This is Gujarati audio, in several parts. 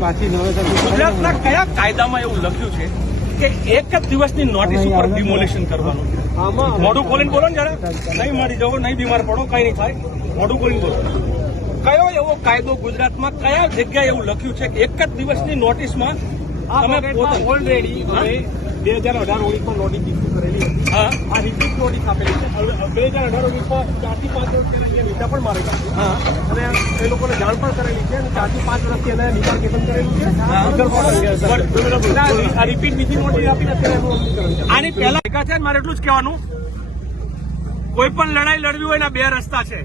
ગુજરાતના કયા કાયદામાં એવું લખ્યું છે કે એક જ દિવસની નોટિસ ઉપર ડિમોલેશન કરવાનું મોઢું ખોલીને બોલો ને જરા. નહીં મળી જવો નહીં બીમાર પડો કઈ નહીં થાય. મોઢું ખોલીને બોલો. કયો એવો કાયદો ગુજરાતમાં કયા જગ્યાએ એવું લખ્યું છે કે એક જ દિવસની નોટિસમાં તમે ઓલરેડી બે હજાર અઢાર ઓગણીસમાં નોટિસ ઇસ્યુ કરેલી હતી. આ રિપીટ નોટિસ બે કોઈ પણ લડાઈ લડવી હોય એના બે રસ્તા છે.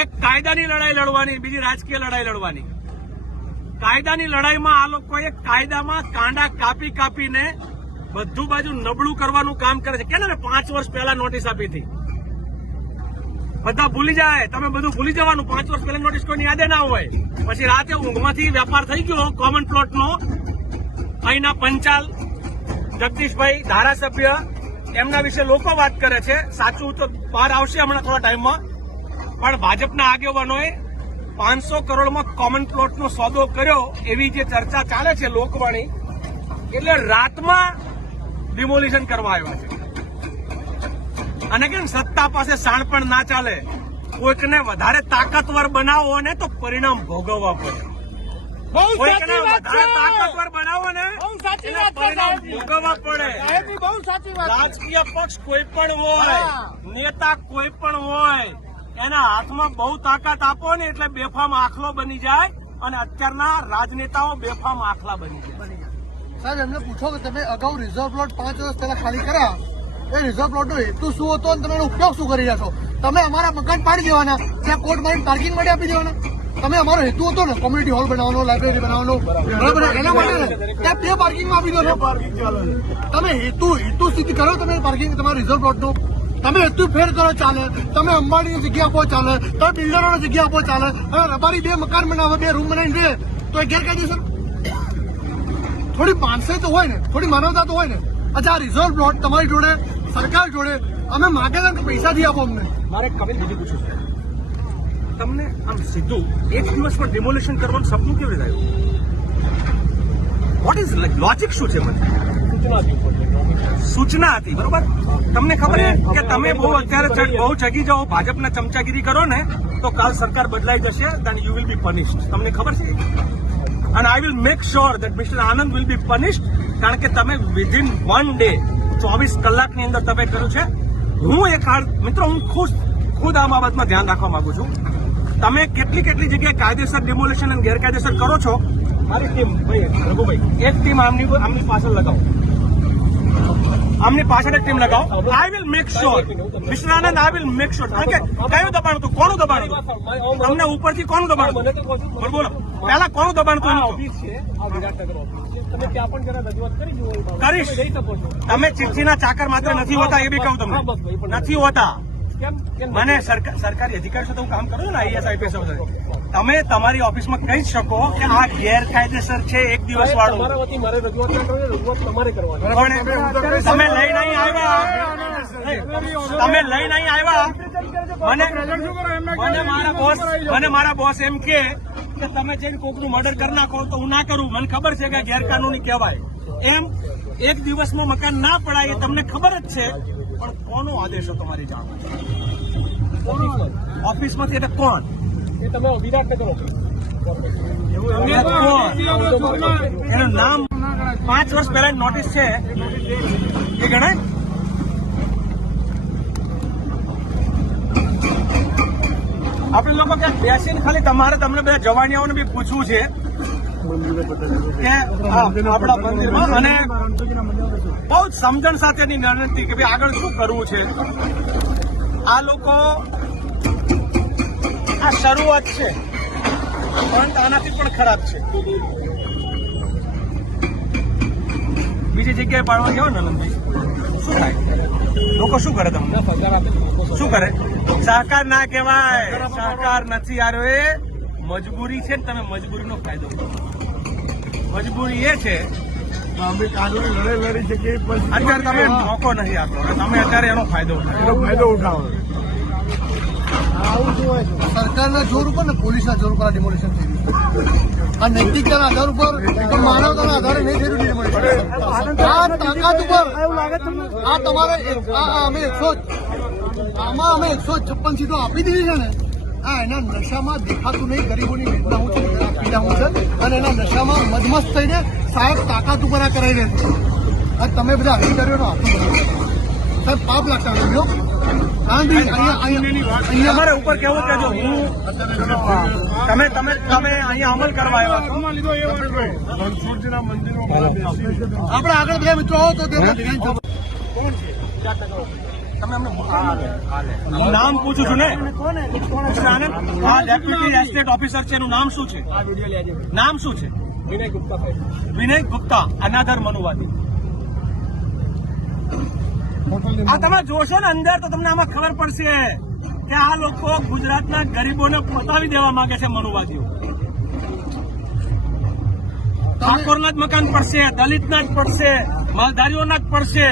એક કાયદાની લડાઈ લડવાની, બીજી રાજકીય લડાઈ લડવાની. કાયદાની લડાઈમાં આ લોકોએ કાયદામાં કાંડા કાપી કાપીને બધું બાજુ નબળું કરવાનું કામ કરે છે. કેને પાંચ વર્ષ પહેલા નોટિસ આપી હતી? બધા ભૂલી જાય. તમે બધું ભૂલી જવાનું. પાંચ વર્ષ પહેલા નોટિસ કોઈની યાદે ના હોય. પછી રાતે ઊંઘમાંથી વેપાર થઈ ગયો કોમન પ્લોટનો અહીંના પંચાલ, જગદીશભાઈ ધારાસભ્ય એમના વિશે લોકો વાત કરે છે. સાચું તો બહાર આવશે હમણાં થોડા ટાઈમમાં. પણ ભાજપના આગેવાનોએ પાંચસો કરોડમાં કોમન પ્લોટનો સોદો કર્યો એવી જે ચર્ચા ચાલે છે લોકવાણી, એટલે રાતમાં ડિમોલિશન કરવા આવ્યા છે. અને કેમ સત્તા પાસે સાણ પણ ના ચાલે? કોઈકને વધારે તાકાતવર બનાવો ને તો પરિણામ ભોગવવા પડે. કોઈકને વધારે છે. તાકાતવર બનાવો ને બહુ સાચી એના વાત છે, પરિણામ ભોગવવા પડે. બહુ સાચી વાત રાજકીય પક્ષ કોઈ પણ હોય નેતા કોઈ પણ હોય એના હાથમાં બહુ તાકાત આપો ને એટલે બેફામ આખલો બની જાય અને અત્યારના રાજનેતાઓ બેફામ આખલા બની જાય. સાહેબ એમને પૂછો કે તમે અગાઉ રિઝર્વ પ્લોટ પાંચ વર્ષ પહેલા ખાલી કર્યા? એ રિઝર્વ પ્લોટનો હેતુ શું હતો અને તમે એનો ઉપયોગ શું કરી રહ્યા છો? તમે અમારા મકાન પાડી દેવાના ત્યાં કોર્ટ મારી પાર્કિંગ માટે આપી દેવાના. તમે અમારો હેતુ હતો ને કોમ્યુનિટી હોલ બનાવવાનો લાઇબ્રેરી બનાવવાનો? એના માટે ત્યાં બે પાર્કિંગમાં આપી દો પાર્કિંગ તમે હેતુ હેતુ સ્થિતિ કરો તમે પાર્કિંગ તમારા રિઝર્વ પ્લોટનો તમે હેતુ ફેર કરો ચાલે. તમે અંબાણીની જગ્યા આપો ચાલે. તમે બિલ્ડરોની જગ્યા આપો ચાલે. અને રબારી બે મકાન બનાવે બે રૂમ બનાવીને દે તો એ ગેરકાયદેસર. થોડી માનસાઈ તો હોય ને થોડી માનવતા તો હોય ને. અચ્છા આ રિઝર્વ પ્લોટ તમારી જોડે સરકાર જોડે અમે માગેલા પૈસા પૈસાથી આપો અમને. મારે કપિલ બીજું પૂછવું છે. તમને આમ સીધું એક દિવસમાં ડિમોલિશન કરવાનું સપનું કેવી રીતે આવ્યું વોટ ઇઝ લોજિક શું છે મને સૂચના હતી બરોબર? તમને ખબર છે કે તમે બહુ અત્યારે બહુ ચગી જાઓ ભાજપના ચમચાગીરી કરો ને તો કાલ સરકાર બદલાઈ જશે then you will be punished તમને ખબર છે? અને I will make sure that mister Anand will be punished કારણ કે તમે વિધિન વન ડે ચોવીસ કલાકની અંદર તમે કર્યું છે. હું એક મિત્રો, હું ખુશ, ખુદ આ બાબતમાં ધ્યાન રાખવા માંગુ છું. તમે કેટલી કેટલી જગ્યાએ કાયદેસર ડિમોલેશન અને ગેરકાયદેસર કરો છો? મારી ટીમ ભાઈ, રઘુભાઈ, એક ટીમ આમની આમની પાછળ લગાવો. આમની પાછળ એક ટીમ લગાવો. I will make sure mister Anand I will make sure કારણ કે કયું દબાણ હતું? કોનું દબાણ હતું? તમને ઉપરથી કોનું દબાણ હતું? બોલો પેલા પહેલા કોનું દબાણ હતું કરીશ. તમે ચિઠ્ઠીના ચાકર માત્ર નથી હોતા એ બી કહું તમને. નથી હોતા. મને સરકારી અધિકારી સાથે હું કામ કરું ને આઈએસ આઈપીએસ તમે તમારી ઓફિસમાં કહી શકો કે આ ગેરકાયદેસર છે એક દિવસ વાળું. તમે લઈ નહીં આવ્યા. તમે લઈ નહીં આવ્યા. મને મને મારા બોસ મને મારા બોસ એમ કે કે તમે જઈને કોકનું મર્ડર કરી નાખો તો હું ના કરું. મને ખબર છે કે ગેરકાનૂની કહેવાય. એમ એક દિવસમાં મકાન ના પડાય એ તમને ખબર જ છે. પણ કોનો આદેશ તમારી જાણ? ઓફિસમાંથી એટલે કોણ? એ તમે વિરાટનગર ઓફિસ એનું નામ પાંચ વર્ષ પહેલા નોટિસ છે. એ ગણાય? આપણે લોકો ક્યાંક બેસીને ખાલી તમારે તમને બધા જવાનીઓને બી પૂછવું છે કે આપણા મંદિરમાં. અને બહુ જ સમજણ સાથેની વિનંતી કે ભાઈ આગળ શું કરવું છે? આ લોકો આ શરૂઆત છે. પરંતુ આનાથી પણ ખરાબ છે. બીજી જગ્યાએ પાડવા જાઓ ને આનંદભાઈ શું થાય? લોકો શું કરે તમને? શું કરે? સહકાર ના કહેવાય. સહકાર નથી આવ્યો એ. મજબૂરી છે ને તમે મજબૂરીનો ફાયદો મજબૂરી એ છે. અમે કાનૂની લડાઈ લડી શકીએ અત્યારે તમે મોકો નથી આપતો તમે અત્યારે એનો ફાયદો ફાયદો ઉઠાવો. સરકારના જોર ઉપર ને પોલીસના જોર ઉપર આ ડિમોલિશન થઈ રહ્યું આ નૈતિકતાના આધાર ઉપર માનવતા માનવતાના આધારે નહીં થઈ રહ્યું ડિમોલિશન આ તાકાત ઉપર આ તમારે અમે એકસો આમાં અમે એકસો છપ્પન સીટો આપી દીધી છે ને, આ એના નશામાં દેખાતું નહીં, ગરીબોની વેદના હું છે પીડા હું છે, અને એના નશામાં મદમસ્ત થઈને સાહેબ તાકાત ઉપર આ કરાવી રહ્યા છે. આ તમે બધા અધિકારીઓનો હાથ સાહેબ પાપ લાગતા તમારે ઉપર કેવું કે જો હું તમે તમે તમે અહીંયા અમલ કરવા આવ્યા આપણે આગળ બધા મિત્રો આવો તો તેમાં છે. તમે અમને હું નામ પૂછું છું ને? આ ડેપ્યુટી એસ્ટેટ ઓફિસર છે? એનું નામ શું છે? નામ શું છે? વિનય ગુપ્તા વિનય ગુપ્તા અનાધર મનુવાદી. આ તમે જોશો ને અંદર તો તમને આમાં ખબર પડશે કે આ લોકો ગુજરાતના ગરીબોને પતાવી દેવા માંગે છે મનુવાદીઓ. ઠાકોરના જ મકાન પડશે દલિતના જ પડશે માલધારીઓના જ પડશે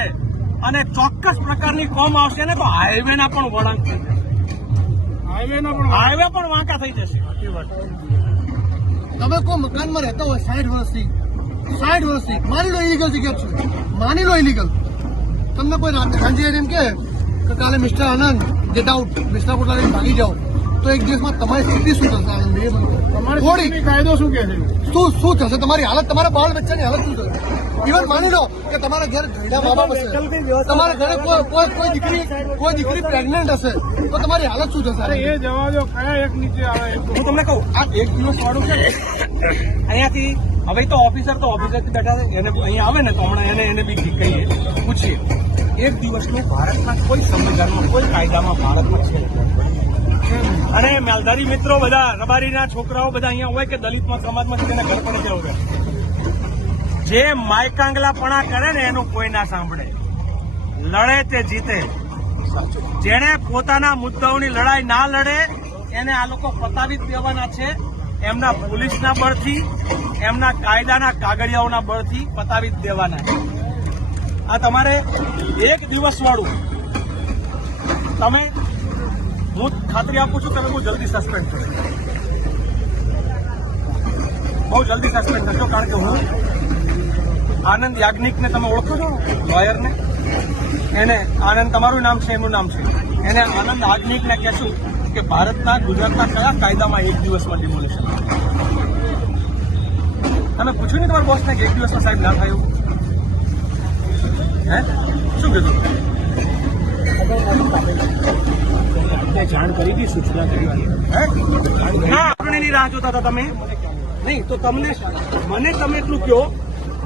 અને ચોક્કસ પ્રકારની કોમ આવશે ને તો હાઈવેના પણ વળાંક થઈ જશે. હાઈવે પણ વાંકા થઈ જશે. તમે કોઈ મકાનમાં રહેતા હોય સાઠ વર્ષથી સાઠ વર્ષથી માની લો ઇલીગલ જગ્યા છે. માની લો ઇલીગલ તમને કોઈ રાત- સાંજે એમ કે કાલે mister Anand get out mister પોતા ભાગી જાઓ. તો એક દિવસમાં તમારી સ્થિતિ શું થશે આનંદ? થોડી કાયદો શું કે છે? શું શું થશે? તમારી હાલત તમારા બાળ બચ્ચાની હાલત શું થશે? ઇવન માની લો કે તમારા ઘેર ઘરડા મા બાપ હશે. તમારા ઘરે કોઈ દીકરી કોઈ દીકરી પ્રેગ્નન્ટ હશે તો તમારી હાલત શું થશે? એ જવા દો કયા એક નીચે આવે? હું તમને કહું. આ એક કિલો વાળું છે. અહીંયાથી હવે તો ઓફિસર તો ઓફિસર બેઠા છે એને અહીંયા આવે ને તો હમણાં એને એને બી કહીએ. પૂછીએ. એક દિવસનું ભારતના કોઈ સંવિધાનમાં કોઈ કાયદામાં ભારતમાં છે? અને માલધારી મિત્રો બધા રબારીના છોકરાઓ બધા અહીંયા હોય કે દલિતમાં સમાજમાં છે તેના ઘર પણ જવું જે માયકાંગલાપણા કરે ને એનું કોઈ ના સાંભળે. લડે તે જીતે. જેણે પોતાના મુદ્દાઓની લડાઈ ના લડે, એને આ લોકો પતાવી જ દેવાના છે. એમના પોલીસના બળથી, એમના કાયદાના કાગળિયાઓના બળથી પતાવી જ દેવાના છે. આ તમારે એક દિવસ વાળું. તમે હું ખાતરી આપું છું, તમે બહુ જલ્દી સસ્પેન્ડ થશો. બહુ જલ્દી સસ્પેન્ડ થશો, કારણ કે હું આનંદ યાજ્ઞિકને તમે ઓળખો છો? લોયરને એને આનંદ તમારું નામ છે એનું નામ છે. એને આનંદ યાજ્ઞિકને કહેશું કે ભારતના ગુજરાતના કયા કાયદામાં એક દિવસમાં ડિમોલેશન તમે પૂછ્યું ને તમારા બોસને કે એક દિવસમાં સાહેબ ના થયું હે? શું કીધું? જાણ કરી હતી સૂચના કરી રાહ જોતા હતા તમે. નહીં તો તમને મને તમે એટલું કહો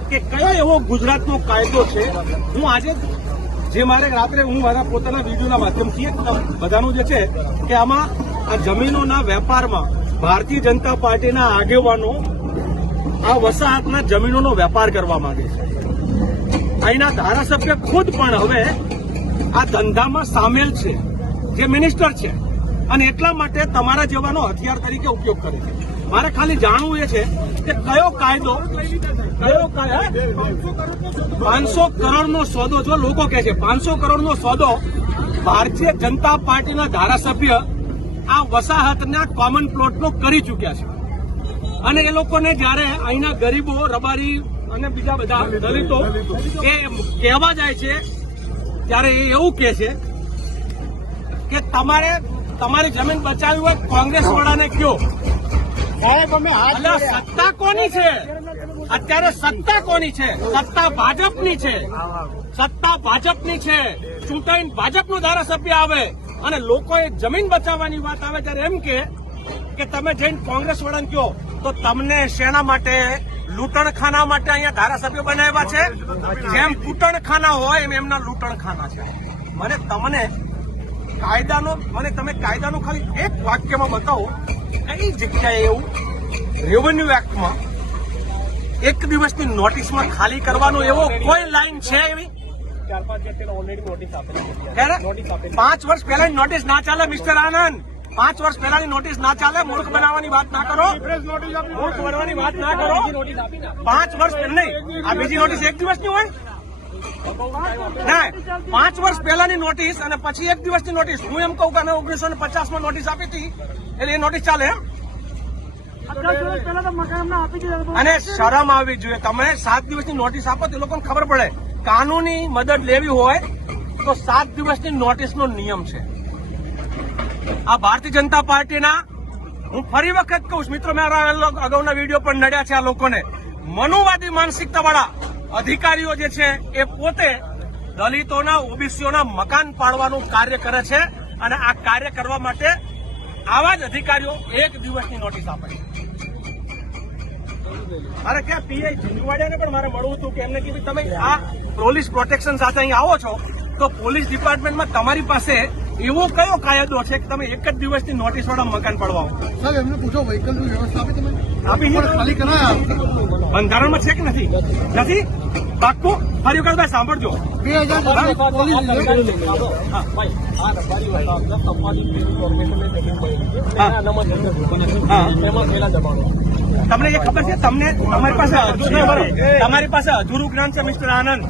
કે કયો એવો ગુજરાતનો કાયદો છે? હું આજે જે મારે રાત્રે હું મારા પોતાના વિડીયોના માધ્યમથી બધાનું જે છે કે આમાં આ જમીનોના વેપારમાં ભારતીય જનતા પાર્ટીના આગેવાનો આ વસાહતના જમીનોનો વેપાર કરવા માંગે છે. અહીંના ધારાસભ્ય ખુદ પણ હવે આ ધંધામાં સામેલ છે. જે મિનિસ્ટર છે. અને એટલા માટે તમારા જેવાનો હથિયાર તરીકે ઉપયોગ કરે છે. મારે ખાલી જાણવું એ છે કે કયો કાયદો, કયો પાંચસો પાંચસો કરોડનો સોદો, જો લોકો કહે છે, પાંચસો કરોડનો સોદો ભારતીય જનતા પાર્ટીના ધારાસભ્ય આ વસાહતના કોમન પ્લોટનો કરી ચૂક્યા છે. અને એ લોકોને જ્યારે અહીંના ગરીબો, રબારી અને બીજા બધા દલિતો એ કહેવા જાય છે, ત્યારે એ એવું કહે છે કે તમારે, તમારી જમીન બચાવી હોય કોંગ્રેસ વાળાને કયો સત્તા કોની છે? અત્યારે સત્તા કોની છે? સત્તા ભાજપની છે. સત્તા ભાજપની છે. ચૂંટાઈને ભાજપનું ધારાસભ્ય આવે અને લોકોએ જમીન બચાવવાની વાત આવે ત્યારે એમ કે કે તમે જઈને કોંગ્રેસ વાળાને કહો તો તમને શેના માટે? લૂંટણખાના માટે અહીંયા ધારાસભ્યો બનાવ્યા છે? જેમ કૂટણખાના હોય એમ એમના લૂંટણખાના છે. મને તમને કાયદાનો મને તમે કાયદાનું ખાલી એક વાક્યમાં બતાવો. કઈ જગ્યાએ એવું રેવન્યુ એક્ટમાં એક દિવસની નોટિસમાં ખાલી કરવાનો એવો કોઈ લાઈન છે એવી? પાંચ વ્યક્તિને ઓલરેડી નોટિસ આપેલી છે ત્યારે નોટિસ આપેલી પાંચ વર્ષ પહેલાની નોટિસ ના ચાલે મિસ્ટર આનંદ. પાંચ વર્ષ પહેલાની નોટિસ ના ચાલે મૂર્ખ બનાવવાની વાત ના કરો. મૂર્ખ બનવાની વાત ના કરો. નોટિસ આપી ને પાંચ વર્ષ નહીં આ બીજી નોટિસ એક દિવસની હોય? ના પાંચ વર્ષ પહેલાની નોટિસ અને પછી એક દિવસની નોટિસ હું એમ કહું કે અમે ઓગણીસો ને પચાસમાં નોટિસ આપી હતી. એટલે એ નોટિસ ચાલે એમ. અને શરમ આવવી જોઈએ. તમે સાત દિવસની નોટિસ આપો તો લોકોને ખબર પડે. કાનૂની મદદ લેવી હોય તો સાત દિવસની નોટિસનો નિયમ છે. આ ભારતીય જનતા પાર્ટીના હું ફરી વખત કહું છું મિત્રો મેં અગાઉના વીડિયો પણ નડ્યા છે આ લોકોને. મનુવાદી માનસિકતા વાળા અધિકારીઓ જે છે એ પોતે દલિતોના, ઓબીસીઓના મકાન પાડવાનું કાર્ય કરે છે અને આ કાર્ય કરવા માટે આવા જ અધિકારીઓ એક દિવસની નોટિસ આપે છે. મારે ક્યાં પીઆઈ ઝીંઝવાડિયાને પણ મારે મળવું હતું કે એમને કીધું, તમે આ પોલીસ પ્રોટેક્શન સાથે અહીં આવો છો, તો પોલીસ ડિપાર્ટમેન્ટમાં તમારી પાસે એવો કયો કાયદો છે કે તમે એક જ દિવસની નોટિસ વાળા મકાન પડવાઓ સાહેબ એમને પૂછો વ્હીકલની વ્યવસ્થા આપી તમે? આપી છે? ખાલી કરાયા. બંધારણમાં છે કે નથી? નથી? પાક્કું? ફરી વખત ભાઈ સાંભળજો. બે હજાર. તમને એ ખબર છે તમને તમારી પાસે અધૂરું- તમારી પાસે અધૂરું જ્ઞાન છે મિસ્ટર આનંદ.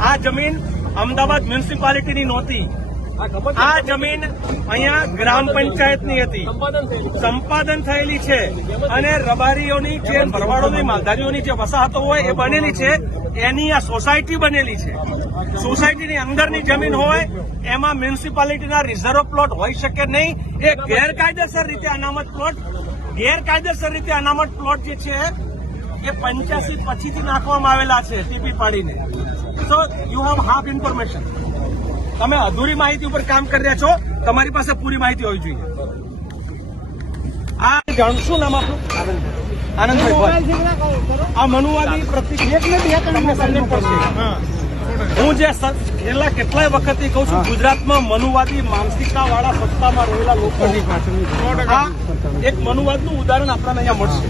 આ જમીન અમદાવાદ મ્યુનિસિપાલિટીની નહોતી. આ જમીન અહીંયા ગ્રામ પંચાયતની હતી. સંપાદન સંપાદન થયેલી છે અને રબારીઓની જે ભરવાડોની, માલધારીઓની જે વસાહતો હોય એ બનેલી છે. એની આ સોસાયટી બનેલી છે. સોસાયટીની અંદરની જમીન હોય, એમાં મ્યુનિસિપાલિટીના રિઝર્વ પ્લોટ હોઈ શકે નહીં. એ ગેરકાયદેસર રીતે અનામત પ્લોટ, ગેરકાયદેસર રીતે અનામત પ્લોટ જે છે, એ પંચ્યાસી પછીથી નાખવામાં આવેલા છે, ટીપી પાડીને. So you have half information તમે અધૂરી માહિતી ઉપર કામ કરી રહ્યા છો તમારી પાસે પૂરી માહિતી હોવી જોઈએ. આ જાણશું નામ આપણું આનંદભાઈ આ મનુવાદી હું. જે છેલ્લા કેટલાય વખતથી કહું છું ગુજરાતમાં મનુવાદી માનસિકતા વાળા સત્તામાં રહેલા લોકો આ એક મનુવાદનું ઉદાહરણ આપણને અહીંયા મળશે.